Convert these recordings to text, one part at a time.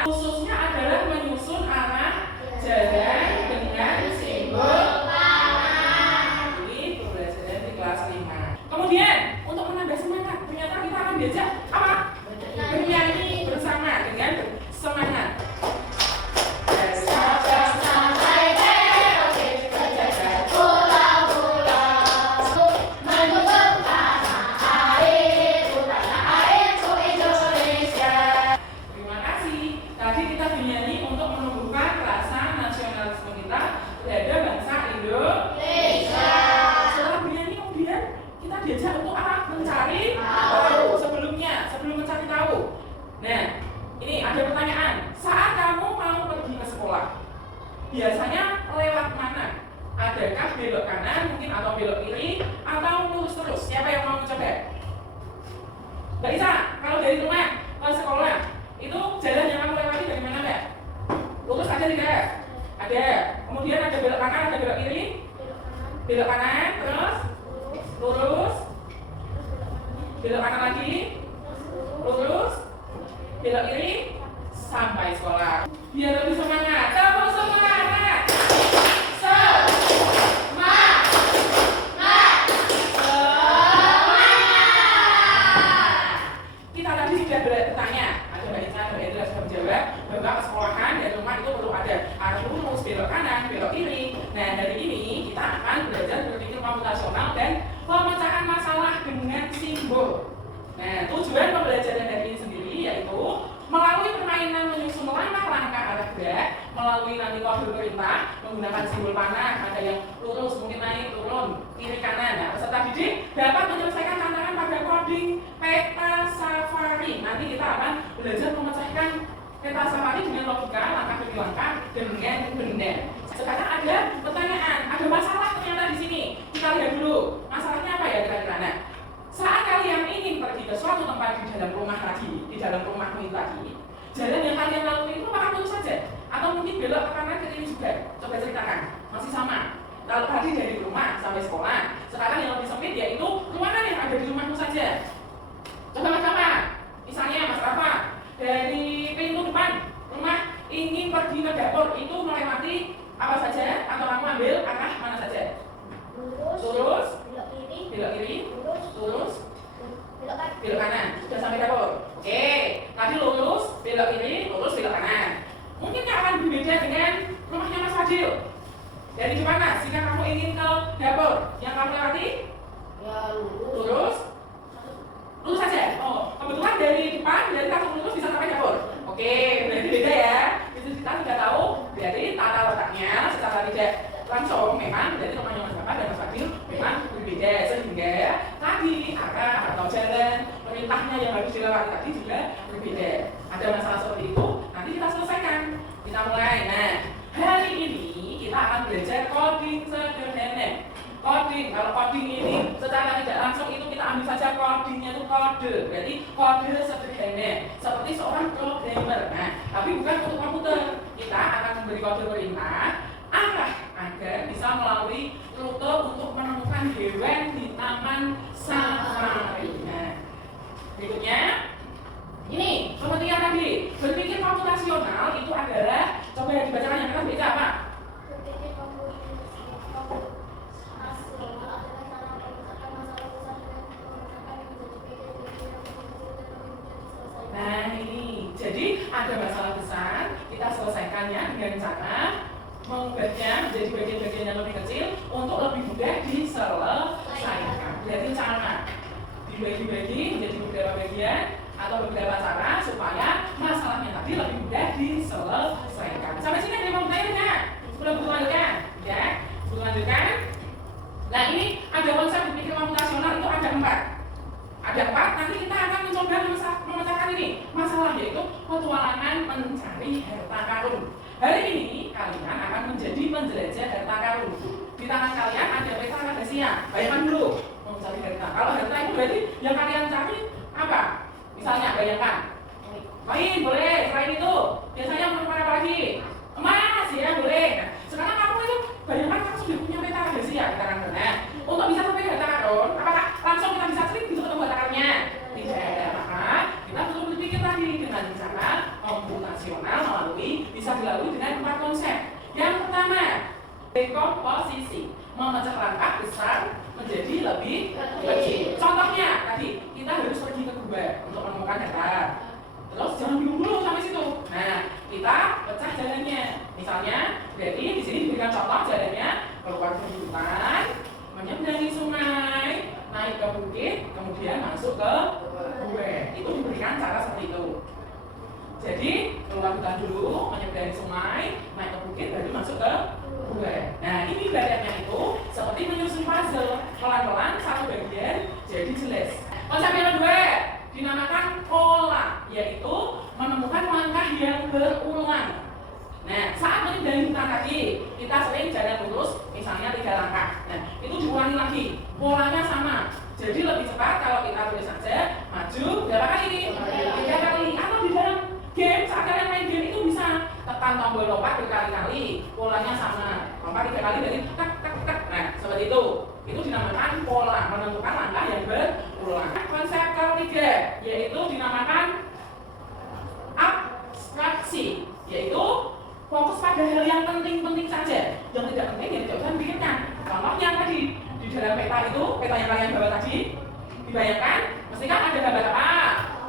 Khususnya adalah menyusun arah jalan dengan simbol panah. Ini pembelajaran di kelas 5. Kemudian untuk menambah semangat, ternyata kita akan diajak apa? Bernyanyi bersama dengan semangat. Diajak untuk apa? Mencari tahu. Sebelum mencari tahu. Nah, ini ada pertanyaan. Saat kamu mau pergi ke sekolah, biasanya lewat mana? Adakah belok kanan mungkin atau belok kiri atau lurus terus? Siapa yang mau mencoba? Mbak Isa, kalau dari rumah ke sekolah, itu jalan yang kamu lewati dari mana, Mbak? Lurus ada tidak? Ada. Kemudian ada belok kanan, ada belok kiri? Belok kanan, terus lurus, belok kanan lagi, lurus, belok kiri, sampai sekolah. Biar lebih semangat, tepuk semangat. Kita tadi sudah bertanya, ada Mbak Ica, Mbak Indra sudah menjawab bahwa ke sekolahan dan rumah itu perlu ada arah lurus, belok kanan, belok kiri. Nah, hari ini kita akan belajar berpikir komputasional dan pemecahan masalah dengan simbol. Nah, tujuan pembelajaran dari ini sendiri yaitu melalui permainan menyusun langkah-langkah arah gerak, melalui nanti kode perintah menggunakan simbol panah, ada yang lurus, mungkin naik, turun, kiri, kanan. Nah, peserta didik dapat menyelesaikan tantangan pada coding peta safari. Nanti kita akan belajar memecahkan peta safari dengan logika, langkah demi langkah, dengan benda. Sekarang ada pertanyaan, ada masalah ternyata di sini. Kita lihat dulu, masalahnya apa ya kira-kira? Nah, saat kalian ingin pergi ke suatu tempat di dalam rumah tadi, di dalam rumahmu itu tadi, jalan yang kalian lalui itu apakah lurus saja? Atau mungkin belok ke kanan ke kiri juga? Coba ceritakan, masih sama. Kalau tadi dari rumah sampai sekolah, sekarang yang lebih sempit yaitu ruangan yang ada di rumahmu saja. Coba sama. Misalnya Mas Rafa, dari pintu depan rumah ingin pergi ke dapur, itu melewati apa saja? Atau kamu ambil arah mana saja? Lurus, belok kiri, lurus, belok kanan. Sudah sampai dapur. Oke, tadi lurus, belok kiri, lurus, belok kanan. Mungkin akan berbeda dengan rumahnya Mas Fadil. Dari mana? Jika kamu ingin ke dapur, yang kamu lewati? Ya, lurus saja. Oh, kebetulan dari depan, dari langsung lurus bisa sampai dapur. Oke, berarti beda ya. Itu kita sudah tahu. Berarti tata letaknya secara tidak langsung memang dari rumahnya Mas Bapak dan Mas Fadil memang berbeda, sehingga tadi arah atau jalan perintahnya yang harus dilewati tadi juga berbeda. Ada masalah seperti itu, nanti kita selesaikan. Kita mulai. Nah, hari ini kita akan belajar coding sederhana. Coding, kalau coding ini secara tidak langsung itu kita ambil saja codingnya itu kode, berarti kode sederhana seperti seorang programmer. Nah, tapi bukan untuk komputer. Kita akan memberi kode perintah arah agar bisa melalui rute untuk menemukan hewan di taman safari. Nah, berikutnya ini seperti yang tadi, berpikir komputasional itu adalah, coba yang dibacakan yang akan baca apa? Berpikir komputasional adalah cara memecahkan masalah besar dengan memecahkan menjadi pikir-pikir yang selesai. Nah, ini jadi ada masalah besar, kita selesaikannya dengan cara mengubahnya menjadi bagian-bagian yang lebih kecil untuk lebih mudah diselesaikan. Berarti cara dibagi-bagi menjadi beberapa bagian atau beberapa cara supaya masalahnya tadi lebih mudah diselesaikan. Sampai sini ada yang mau bertanya? Sebelum kita lanjutkan, ya? Sebelum lanjutkan. Nah, ini ada konsep berpikir komputasional itu ada 4. Ada 4. Nanti kita akan mencoba memecahkan ini masalah yaitu petualangan mencari harta karun. Hari ini kalian akan menjadi penjelajah harta karun. Di tangan kalian ada peta rahasia. Bayangkan dulu mencari harta. Kalau harta itu berarti yang kalian cari apa? Misalnya bayangkan, koin boleh, selain itu biasanya menemukan apa lagi? Emas ya boleh. Nah, sekarang kamu itu bayangkan kamu sudah punya peta rahasia di tangan kalian. Untuk bisa sampai harta karun, apakah langsung kita bisa klik gitu ketemu harta karunnya? Tidak. Maka kita perlu berpikir lagi dengan cara komputasional Dekomposisi, memecah langkah besar menjadi lebih kecil. Contohnya tadi kita harus pergi ke gua untuk menemukan datar. Terus jangan bingung dulu sampai situ. Nah, kita pecah jalannya. Misalnya, jadi di sini diberikan contoh jalannya keluar dari hutan, menyeberangi sungai, naik ke bukit, kemudian masuk ke gua. Itu diberikan cara seperti itu. Jadi keluar hutan dulu, menyeberangi sungai, naik ke bukit, baru masuk ke gua. Nah, ini ibaratnya itu seperti menyusun puzzle, pelan-pelan satu bagian jadi jelas. Konsep yang kedua dinamakan pola, yaitu menemukan langkah yang berulang. Nah, saat menyeberangi hutan tadi, kita sering jalan lurus, misalnya 3 langkah. Nah, itu diulangi lagi, polanya sama. Jadi lebih cepat kalau kita tulis saja, maju berapa kali? 3 kali. Atau di dalam game, saat kalian main game itu bisa tekan tombol lompat berkali-kali, polanya sama. Lompat 3 kali dari tak tak tak. Nah, seperti itu. Itu dinamakan pola, menentukan langkah yang berulang. Konsep ketiga yaitu dinamakan abstraksi, yaitu fokus pada hal yang penting-penting saja. Yang tidak penting ya tidak usah dipikirkan. Contohnya tadi di dalam peta itu, peta yang kalian bawa tadi, dibayangkan mesti kan ada gambar apa?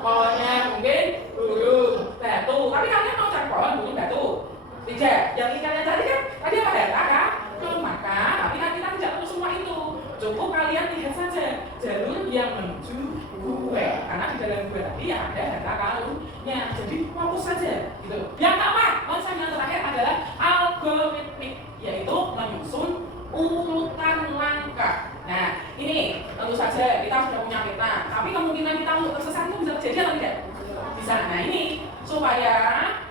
Pohonnya mungkin gunung, batu. Tapi kalian mau cari pohon, gunung, batu? Tidak. Yang ingin kalian cari kan tadi apa data kan? Maka tapi kan kita tidak perlu semua itu. Cukup kalian lihat saja jalur yang menuju gua. Karena di dalam gua tadi ya ada data kalungnya. Jadi fokus saja gitu. Yang keempat, konsep yang terakhir adalah algoritmik, yaitu menyusun urutan langkah. Nah, ini tentu saja kita sudah punya peta, tapi kemungkinan kita untuk tersesat itu bisa terjadi atau tidak? Bisa. Nah, ini supaya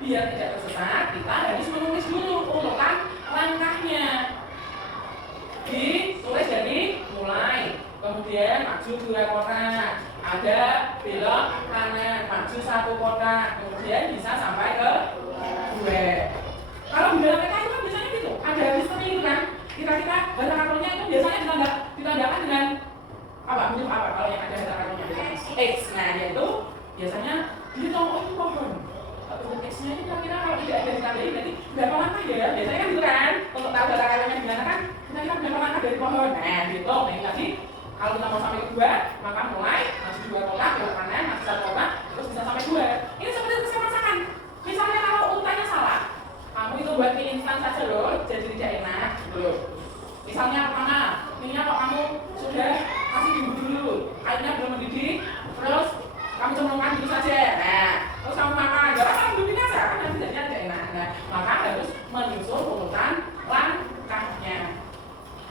biar tidak tersesat, kita harus menulis dulu urutan langkahnya. Ditulis dari mulai, kemudian maju 2 kotak, ada belok kanan, maju 1 kotak, kemudian bisa sampai ke 2. Kalau di dalam peta itu kan biasanya gitu, ada misteri itu kan. Kita data kartunya itu biasanya ditandakan dengan apa? Bentuk apa? Kalau yang ada data kartunya X. Nah, yaitu biasanya dihitung, oh itu pohon. Bentuk X-nya itu kira-kira kalau tidak ada ditandai berarti berapa langkah ya? Biasanya kan gitu kan. Untuk tahu data kartunya di mana kan, kira-kira berapa langkah dari pohon. Nah, gitu. Nah, ini tadi kalau kita mau sampai ke 2, maka mulai masuk 2 kotak, belok kanan, masuk 1 kotak, terus bisa sampai 2. Ini seperti resep masakan. Misalnya kalau urutannya salah, kamu itu buat mie instan saja loh, jadi tidak enak gitu. Misalnya pertama, minyak kok kamu sudah kasih bumbu dulu, airnya belum mendidih, terus kamu cemplungkan dulu saja. Nah, terus kamu makan, gak apa-apa bumbunya saja, kan nanti jadinya tidak enak. Nah, maka harus menyusun urutan langkahnya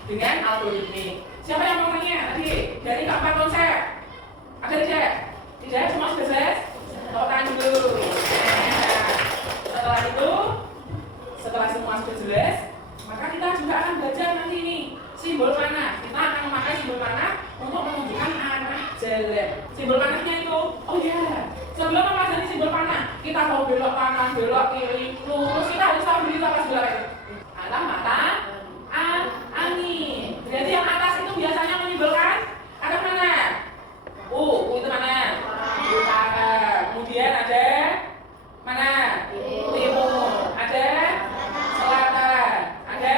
dengan algoritmik. Siapa yang mau tanya tadi dari keempat konsep? Ada tidak? Tidak, semua sudah selesai? Tepuk tangan dulu. Nah, setelah itu, setelah semua sudah jelas, maka kita juga akan belajar nanti ini simbol panah. Kita akan memakai simbol panah untuk menunjukkan arah jalan. Simbol panahnya itu, oh ya, sebelum mempelajari simbol panah, kita tahu belok kanan, belok kiri, lurus. Kita harus tahu diri pas belok itu. Arah mata, angin. Jadi yang atas itu biasanya menyimbolkan arah mana? U itu mana? Utara. Kemudian ada mana? Timur. Ada selatan. Ada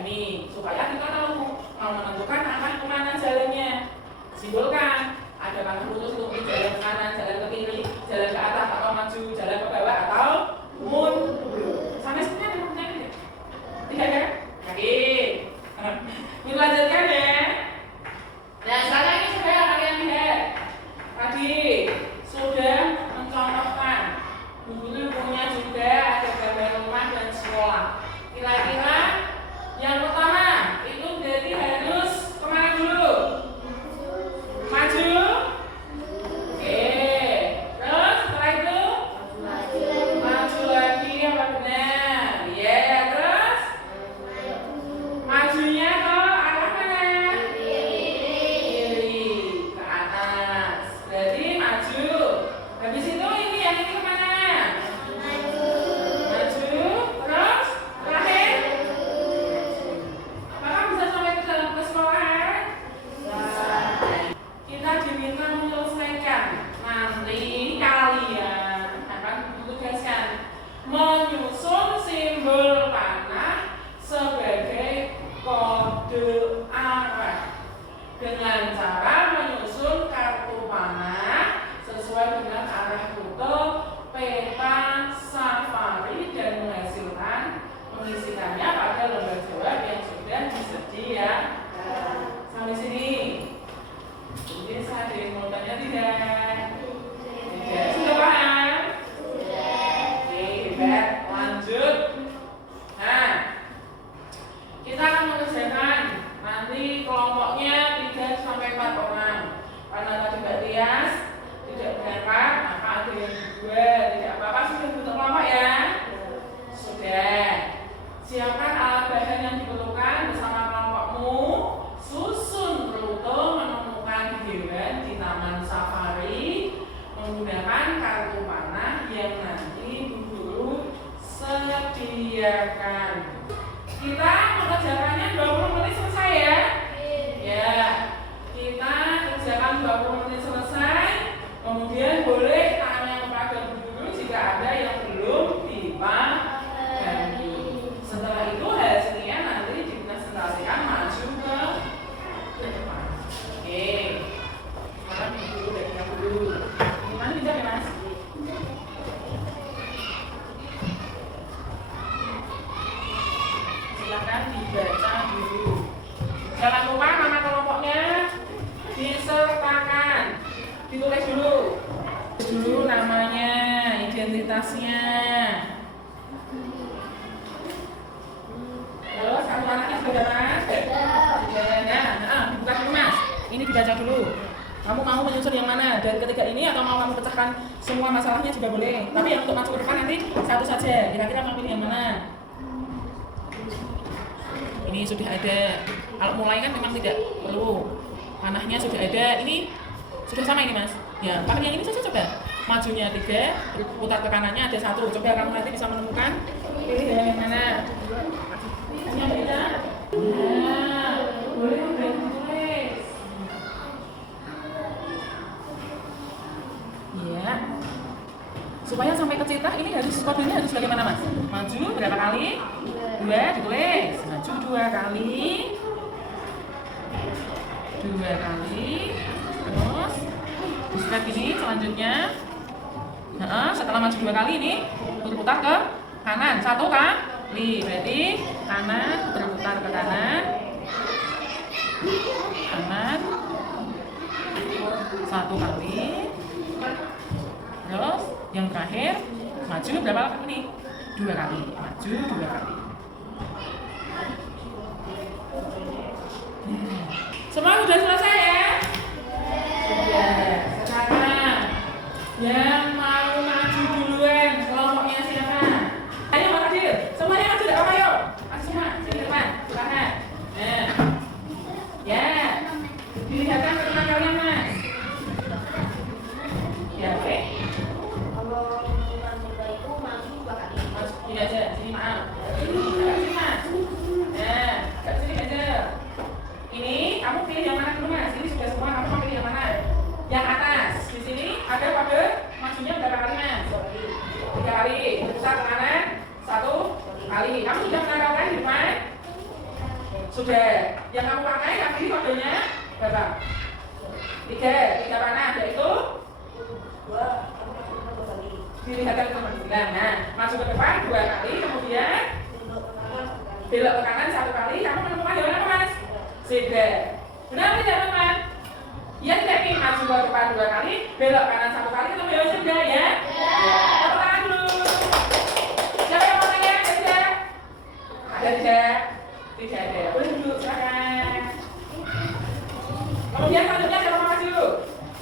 ini supaya kita tahu mau menentukan arah kemana jalannya. Simbolkan. Ada panah lurus itu jalan ke kanan, jalan ke kiri, jalan ke atas atau maju, jalan ke bawah atau mundur. Sampai sini ada pertanyaan tidak? Tidak kan? Yakin? Kita lanjutkan ya. Nah, sekarang ini sudah kalian lihat. Tadi sudah mencontohkan. Dulu punya juga ada gambar rumah dan sekolah. Kira-kira yang pertama itu jadi harus kemana dulu? Maju. Oke. Terus setelah itu maju lagi apa benar? Iya. Terus majunya ke arah mana? Kiri ke atas. Jadi maju. Habis itu ini yang ini kemana? Maju. Terus terakhir. Maka bisa sampai ke dalam sekolahan. Kita diminta menyelesaikan. Nanti kalian akan ditugaskan menyusun simbol panah sebagai Biarkan. Kita mengerjakannya 20 menit selesai ya. Ya, kita kerjakan 20 menit selesai. Kemudian boleh tanya kepada guru jika ada yang belum dipahami. Setelah itu hasilnya nanti dipresentasikan maju ke depan. Oke. Sekarang dulu dari yang dulu. Gimana bisa ya Mas? Silakan dibaca dulu. Jangan lupa nama kelompoknya disertakan. Ditulis dulu. Dulu namanya, identitasnya. Terus satu anaknya sudah Mas? Nah, dibuka dulu Mas. Ini dibaca dulu. Kamu mau menyusun yang mana? Dari ketiga ini atau mau kamu pecahkan semua masalahnya juga boleh. Tapi yang untuk maju ke depan nanti satu saja. Kira-kira mau pilih yang mana? Ini sudah ada. Kalau mulai kan memang tidak perlu. Panahnya sudah ada. Ini sudah sama ini Mas. Ya, pakai yang ini saja coba. Majunya 3, putar ke kanannya ada 1. Coba kamu nanti bisa menemukan pilih yang mana. Yang beda. Nah, boleh ditulis. Ya. Supaya sampai ke cetak ini harus kodenya harus bagaimana Mas? Maju berapa kali? 2 ditulis. Maju 2 kali. 2 kali. Terus step ini selanjutnya. Setelah maju 2 kali ini berputar ke kanan 1 kali. Berarti kanan berputar ke kanan. Kanan 1 kali. Terus yang terakhir maju berapa kali ini? 2 kali. Maju 2 kali. Semua sudah selesai ya? Sudah. Sekarang yang mau maju duluan kelompoknya siapa? Ayo Mas Adil, semuanya maju tidak apa yuk? Maju semua, sini depan, silakan. Nah, ya, dilihatkan ke depan kalian Mas. Ya, oke. Kalau bukan coba itu maju 2 kali. Mas, ini aja, sini maaf. Sini Mas. Nah, agak sini aja. Ini kamu pilih yang mana dulu Mas? Ini sudah semua, kamu mau pilih yang mana? Yang atas. Di sini ada kode majunya berapa kali Mas? 3 kali. Berputar ke kanan 1 kali. Kamu sudah menanggalkan di depan? Sudah. Yang kamu pakai yang ini kodenya berapa? 3 panah yaitu 2, kamu maju 2 kali. dilihatkan ke depan. Nah, maju ke depan 2 kali, kemudian belok ke kanan 1 kali. Kamu menemukan jawaban apa Mas? Sudah. Benar tidak teman? Ya tidak nih, maju ke depan 2 kali, belok kanan 1 kali, ketemu jawaban sudah ya? Ya. Tepuk tangan dulu. Siapa yang mau tanya? Tidak? Ada tidak? Tidak ada. Boleh duduk, silakan. Kemudian selanjutnya siapa mau maju?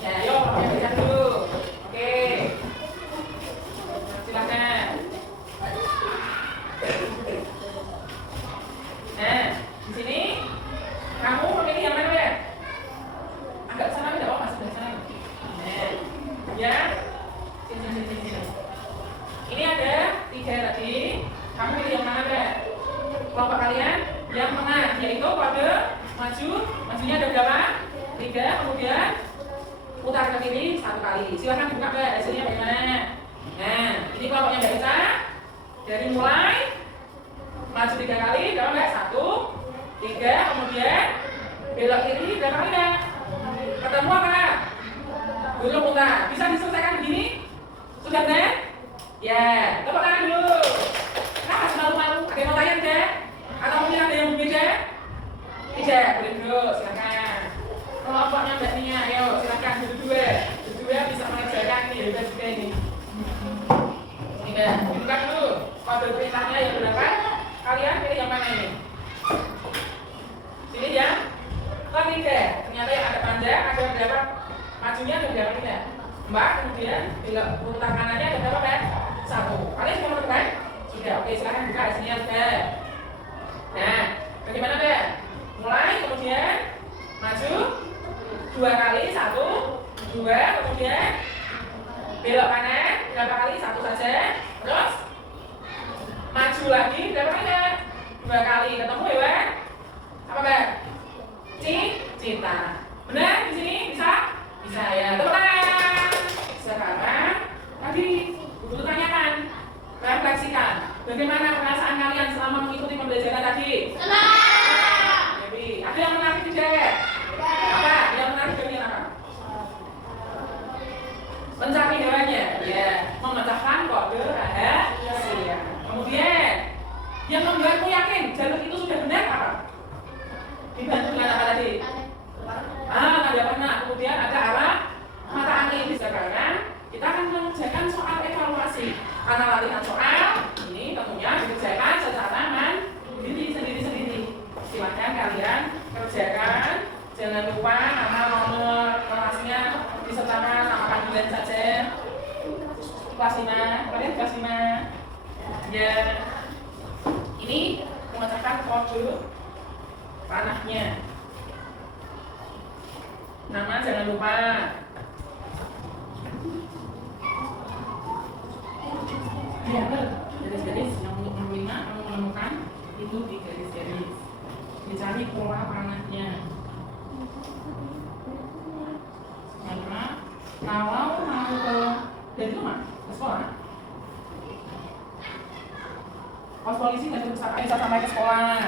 Ya, yuk, kamu berikan dulu. Oke. Silakan. Nah, di sini kamu memilih yang mana ya? Agak sana tidak apa-apa, sebelah sana. Nah, ya. Sini. Ini ada 3 tadi. Kamu pilih yang mana ya? Kelompok kalian yang tengah, yaitu kode maju. Majunya ada berapa? 3, kemudian putar ke kiri 1 kali. Silahkan buka Mbak, hasilnya bagaimana? Nah, ini kelompoknya Mbak Isa. Dari mulai maju 3 kali, berapa Mbak? 1, 3, kemudian belok kiri berapa kali Mbak? Ketemu apa? Belum putar. Bisa diselesaikan begini? Sudah benar? Ya, tepuk tangan dulu. Nah, masih malu-malu. Ada yang mau tanya tidak? Atau mungkin ada yang berbeda? Tidak, boleh duduk, silakan. Kelompoknya Mbak Nia, ayo silakan berdua bisa mengerjakan ini hebat juga ini. Ini Mbak, buka dulu kode perintahnya yang berapa? Kalian pilih yang mana ini? Sini ya. Ketiga, ternyata yang ada panjang ada berapa? Majunya ada berapa tidak? 4, kemudian bila putar kanannya ada berapa Mbak? 1. Kalian semua menemukan? Sudah, oke silakan buka hasilnya sudah. Nah, bagaimana Mbak? Mulai, kemudian maju 2 kali, 1, 2, kemudian belok kanan berapa kali? 1 saja. Terus maju lagi Bagaimana perasaan kalian selama mengikuti pembelajaran tadi? Senang. Jadi, ada yang menarik tidak? Apa? Yang menarik bagian apa? Mencari hewannya, ya, memecahkan kode rahasia. Kemudian, yang membuatmu yakin jalur itu sudah benar apa? Dibantu dengan apa tadi? Tanda panah. Kemudian ada arah mata angin. Sekarang kita akan mengerjakan soal evaluasi. Karena latihan soal ini tentunya dikerjakan secara mandiri sendiri-sendiri. Silakan kalian kerjakan. Jangan lupa nama nomor kelasnya disertakan nama panggilan saja. Kelas 5, kalian kelas 5. Ya. Ini memecahkan kode panahnya. Nama jangan lupa. Ya, garis-garis yang kamu menemukan itu di garis-garis. Dicari pola panahnya. Karena kalau mau dari rumah ke sekolah, pos polisi nggak bisa sampai ke sekolah.